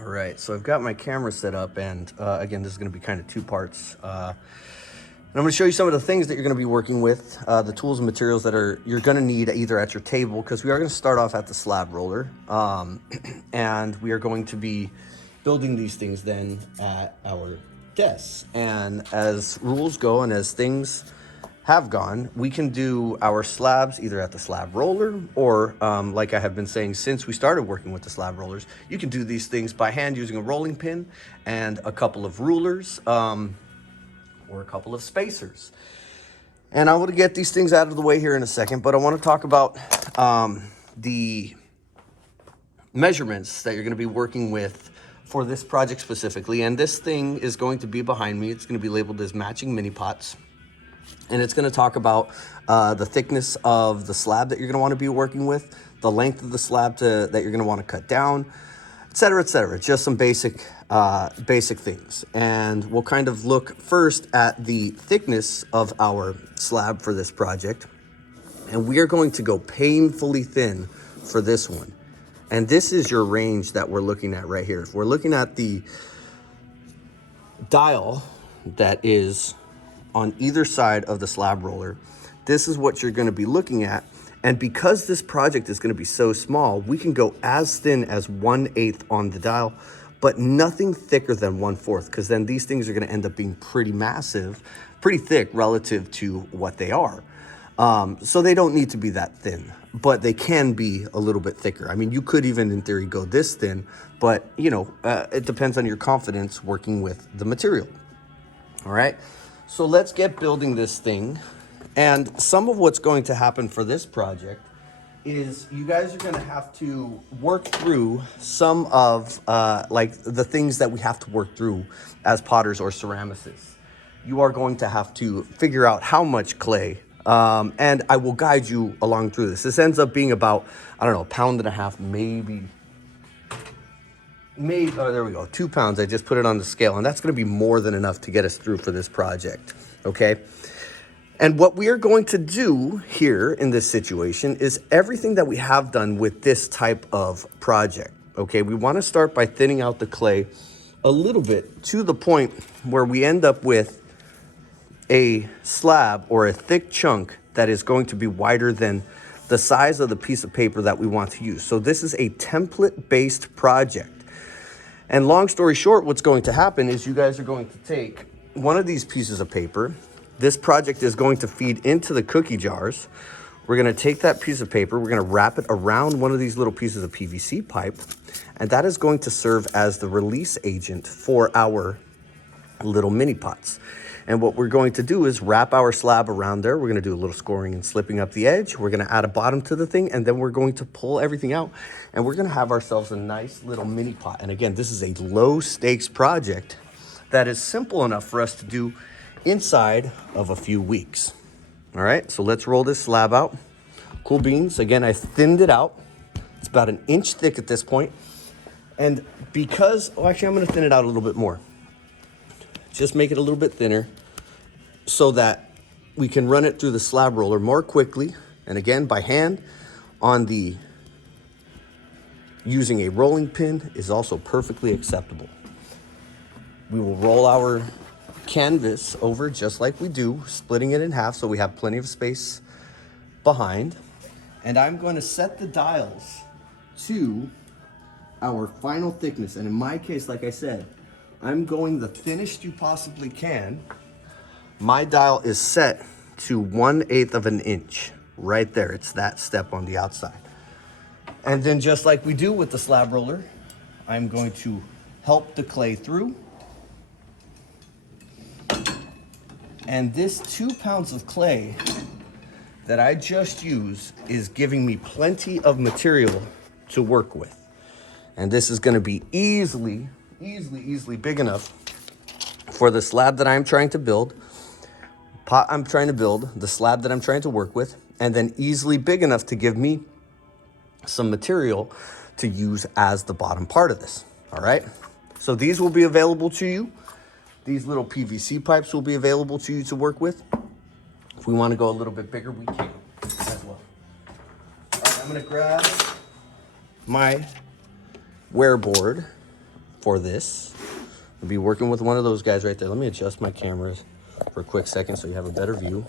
All right, so I've got my camera set up, and again, this is going to be kind of two parts. And I'm going to show you some of the things that you're going to be working with, the tools and materials that you're going to need either at your table, because we are going to start off at the slab roller, and we are going to be building these things then at our desks. And as rules go, and as things have gone, we can do our slabs either at the slab roller or like I have been saying since we started working with the slab rollers, you can do these things by hand using a rolling pin and a couple of rulers or a couple of spacers. And I want to get these things out of the way here in a second, but I want to talk about the measurements that you're going to be working with for this project specifically. And this thing is going to be behind me. It's going to be labeled as matching mini pots. And it's going to talk about the thickness of the slab that you're going to want to be working with, the length of the slab that you're going to want to cut down, et cetera, et cetera. Just some basic things. And we'll kind of look first at the thickness of our slab for this project. And we are going to go painfully thin for this one. And this is your range that we're looking at right here. If we're looking at the dial that is on either side of the slab roller, this is what you're going to be looking at. And because this project is going to be so small, we can go as thin as 1/8 on the dial, but nothing thicker than 1/4, because then these things are going to end up being pretty massive, pretty thick relative to what they are. So they don't need to be that thin, but they can be a little bit thicker. I mean, you could even in theory go this thin, but you know, it depends on your confidence working with the material. All right. So let's get building this thing. And some of what's going to happen for this project is you guys are going to have to work through some of like the things that we have to work through as potters or ceramicists. You are going to have to figure out how much clay, and I will guide you along through this. This ends up being about, I don't know, 1.5 pounds, maybe, oh, there we go, 2 pounds. I just put it on the scale, and that's going to be more than enough to get us through for this project, okay? And what we are going to do here in this situation is everything that we have done with this type of project, okay? We want to start by thinning out the clay a little bit to the point where we end up with a slab or a thick chunk that is going to be wider than the size of the piece of paper that we want to use. So this is a template-based project. And long story short, what's going to happen is you guys are going to take one of these pieces of paper. This project is going to feed into the cookie jars. We're going to take that piece of paper, we're going to wrap it around one of these little pieces of PVC pipe, and that is going to serve as the release agent for our little mini pots. And what we're going to do is wrap our slab around there. We're going to do a little scoring and slipping up the edge. We're going to add a bottom to the thing, and then we're going to pull everything out, and we're going to have ourselves a nice little mini pot. And again, this is a low stakes project that is simple enough for us to do inside of a few weeks. All right, so let's roll this slab out. Cool beans. Again, I thinned it out. It's about 1 inch thick at this point. And because, oh, actually, I'm going to thin it out a little bit more. Just make it a little bit thinner so that we can run it through the slab roller more quickly. And again, by hand on the, using a rolling pin is also perfectly acceptable. We will roll our canvas over just like we do, splitting it in half so we have plenty of space behind. And I'm going to set the dials to our final thickness. And in my case, like I said, I'm going the thinnest you possibly can. My dial is set to 1/8 of an inch right there. It's that step on the outside. And then just like we do with the slab roller, I'm going to help the clay through. And this 2 pounds of clay that I just used is giving me plenty of material to work with. And this is going to be easily big enough for the slab that I'm trying to build, pot I'm trying to build, the slab that I'm trying to work with, and then easily big enough to give me some material to use as the bottom part of this. All right. So these will be available to you. These little PVC pipes will be available to you to work with. If we want to go a little bit bigger, we can as well. All right, I'm going to grab my wear board for this. I'll be working with one of those guys right there. Let me adjust my cameras for a quick second so you have a better view.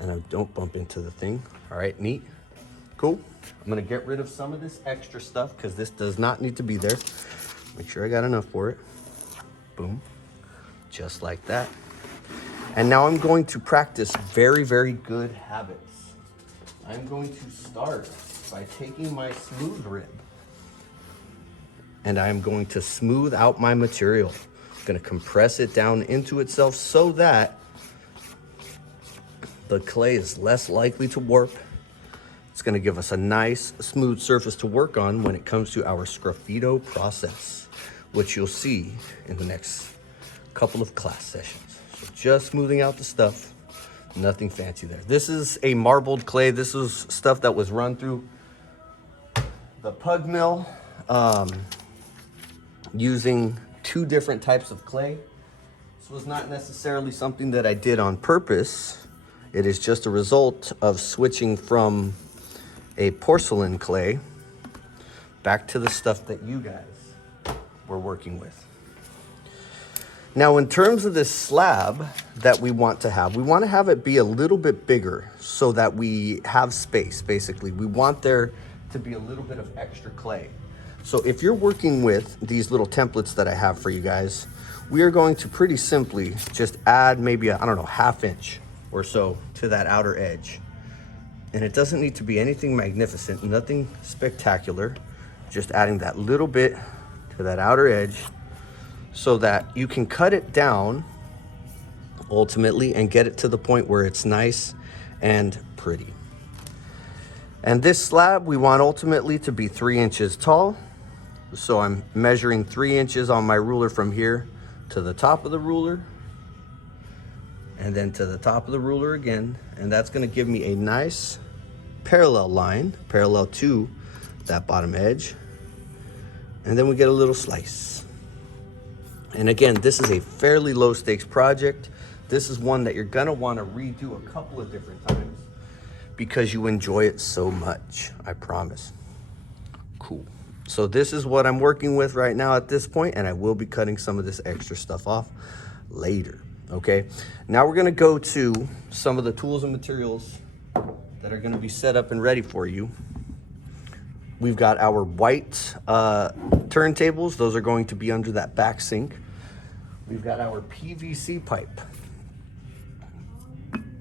And I don't bump into the thing. All right, neat. Cool. I'm gonna get rid of some of this extra stuff because this does not need to be there. Make sure I got enough for it. Boom. Just like that. And now I'm going to practice very, very good habits. I'm going to start by taking my smooth rib and I'm going to smooth out my material. I'm gonna compress it down into itself so that the clay is less likely to warp. It's gonna give us a nice smooth surface to work on when it comes to our Sgraffito process, which you'll see in the next couple of class sessions. So just smoothing out the stuff, nothing fancy there. This is a marbled clay. This is stuff that was run through the pug mill using 2 different types of clay. This was not necessarily something that I did on purpose. It is just a result of switching from a porcelain clay back to the stuff that you guys were working with. Now, in terms of this slab that we want to have it be a little bit bigger so that we have space, basically. We want there to be a little bit of extra clay. So if you're working with these little templates that I have for you guys, we are going to pretty simply just add maybe a, I don't know, 1/2 inch or so to that outer edge. And it doesn't need to be anything magnificent, nothing spectacular, just adding that little bit to that outer edge so that you can cut it down ultimately and get it to the point where it's nice and pretty. And this slab we want ultimately to be 3 inches tall. So I'm measuring 3 inches on my ruler from here to the top of the ruler and then to the top of the ruler again. And that's gonna give me a nice parallel line, parallel to that bottom edge. And then we get a little slice. And again, this is a fairly low stakes project. This is one that you're gonna wanna redo a couple of different times because you enjoy it so much, I promise. Cool. So this is what I'm working with right now at this point, and I will be cutting some of this extra stuff off later, okay? Now we're gonna go to some of the tools and materials that are gonna be set up and ready for you. We've got our white turntables. Those are going to be under that back sink. We've got our PVC pipe.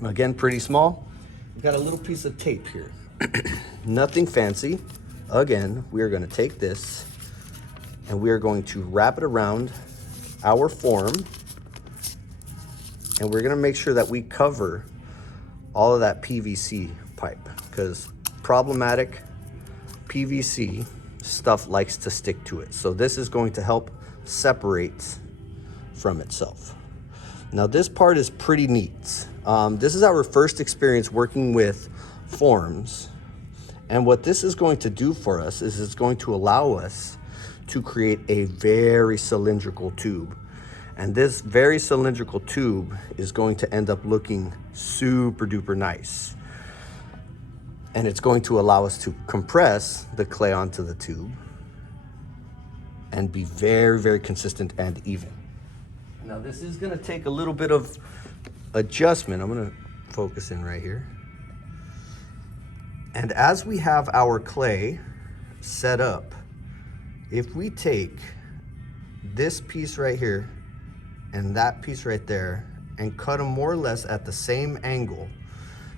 Again, pretty small. We've got a little piece of tape here. Nothing fancy. Again, we are gonna take this and we are going to wrap it around our form, and we're gonna make sure that we cover all of that PVC pipe, because problematic PVC stuff likes to stick to it. So this is going to help separate from itself. Now this part is pretty neat. This is our first experience working with forms. And what this is going to do for us is it's going to allow us to create a very cylindrical tube. And this very cylindrical tube is going to end up looking super duper nice. And it's going to allow us to compress the clay onto the tube and be very, very consistent and even. Now this is gonna take a little bit of adjustment. I'm gonna focus in right here. And as we have our clay set up, if we take this piece right here and that piece right there and cut them more or less at the same angle,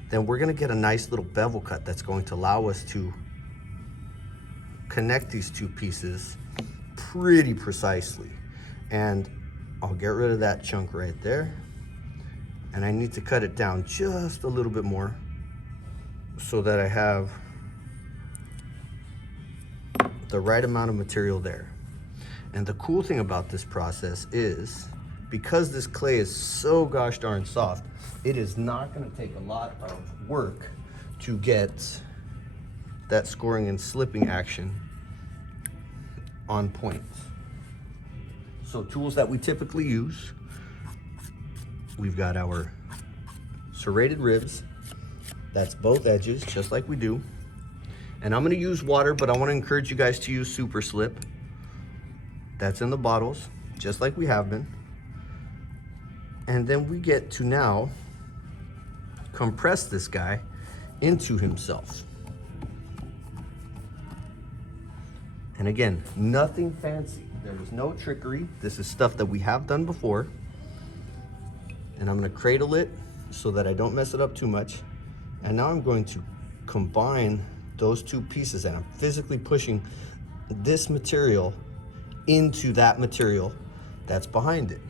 then we're gonna get a nice little bevel cut that's going to allow us to connect these 2 pieces pretty precisely. And I'll get rid of that chunk right there. And I need to cut it down just a little bit more so that I have the right amount of material there. And the cool thing about this process is, because this clay is so gosh darn soft, it is not gonna take a lot of work to get that scoring and slipping action on point. So tools that we typically use, we've got our serrated ribs. That's both edges, just like we do. And I'm gonna use water, but I wanna encourage you guys to use Super Slip. that's in the bottles, just like we have been. And then we get to now compress this guy into himself. And again, nothing fancy. There is no trickery. This is stuff that we have done before. And I'm gonna cradle it so that I don't mess it up too much. And now I'm going to combine those two pieces, and I'm physically pushing this material into that material that's behind it.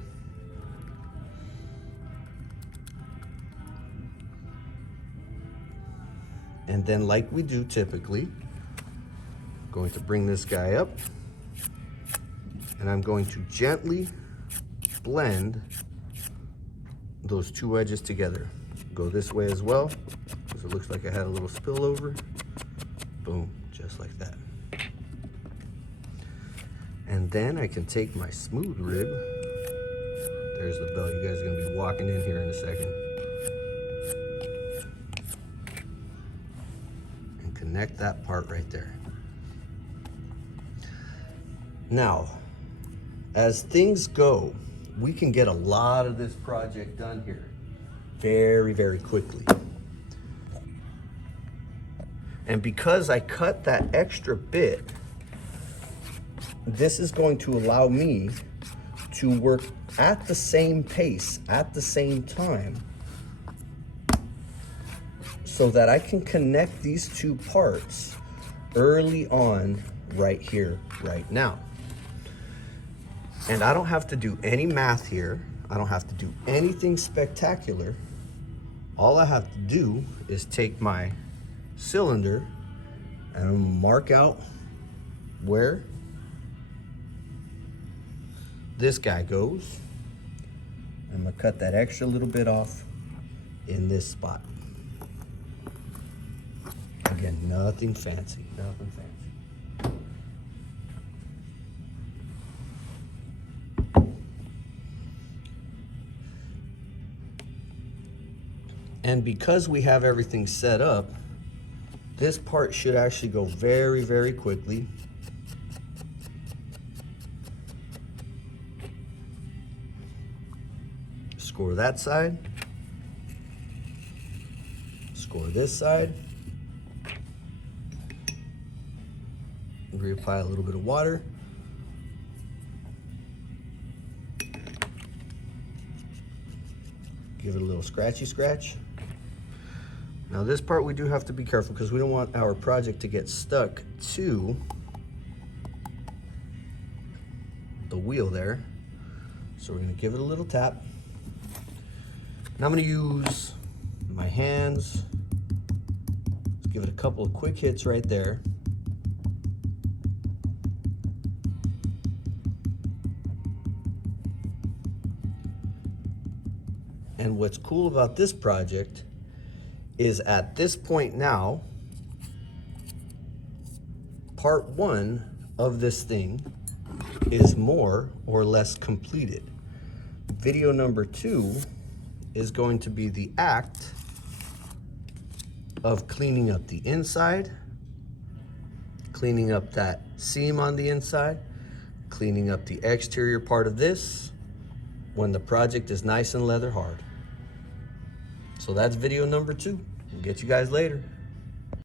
And then, like we do typically, I'm going to bring this guy up, and I'm going to gently blend those two edges together. Go this way as well, because it looks like I had a little spillover. Boom, just like that. And then I can take my smooth rib. There's the bell. You guys are gonna be walking in here in a second. And connect that part right there. Now, as things go, we can get a lot of this project done here very, very quickly. And because I cut that extra bit, this is going to allow me to work at the same pace, at the same time, so that I can connect these two parts early on right here, right now. And I don't have to do any math here. I don't have to do anything spectacular. All I have to do is take my cylinder and mark out where this guy goes. I'm gonna cut that extra little bit off in this spot. Again, nothing fancy, nothing fancy. And because we have everything set up, this part should actually go very, very quickly. Score that side. Score this side. Reapply a little bit of water. Give it a little scratchy scratch. Now this part we do have to be careful because we don't want our project to get stuck to the wheel there. So we're gonna give it a little tap. Now I'm gonna use my hands. Let's give it a couple of quick hits right there. And what's cool about this project is at this point now, part one of this thing is more or less completed. Video number 2 is going to be the act of cleaning up the inside, cleaning up that seam on the inside, cleaning up the exterior part of this when the project is nice and leather hard. So that's video number 2. We'll get you guys later.